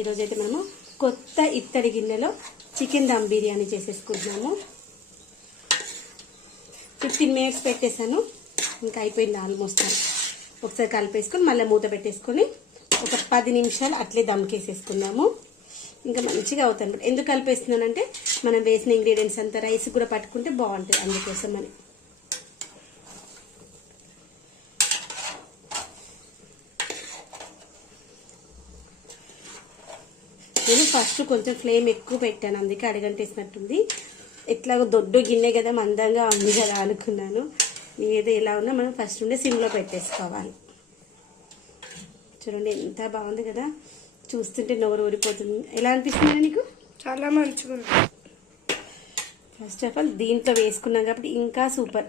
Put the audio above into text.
ఈరోజు అయితే మనము కొత్త ఇత్తడి గిన్నెలో చికెన్ దమ్ బిర్యానీ చేసేసుకుంటున్నాము. 15 మినిట్స్ పెట్టేశాను, ఇంకా అయిపోయింది ఆల్మోస్ట్. ఒకసారి కలిపేసుకొని మళ్ళీ మూత పెట్టేసుకొని ఒక 10 నిమిషాలు అట్లే దమ్కేసేసుకుందాము. ఇంకా మంచిగా అవుతుంది. ఎందుకు కలిపేస్తున్నానంటే మనం వేసిన ఇంగ్రీడియంట్స్ అంతా రైస్ కూడా పట్టుకుంటే బాగుంటుంది, అందుకోసం అని. నేను ఫస్ట్ కొంచెం ఫ్లేమ్ ఎక్కువ పెట్టాను, అందుకే అడగంటేసినట్టుంది. ఎట్లాగో దొడ్డు గిన్నె కదా, మందంగా ఉంది కదా అనుకున్నాను. ఏదో ఎలా ఉన్నా మనం ఫస్ట్ నుండి సిమ్లో పెట్టేసుకోవాలి. చూడండి ఎంత బాగుంది కదా, చూస్తుంటే నోరు ఊరిపోతుంది. ఎలా అనిపిస్తుంది నీకు? చాలా మంచిగా ఉంది. ఫస్ట్ ఆఫ్ ఆల్ దీంట్లో వేసుకున్నాం కాబట్టి ఇంకా సూపర్.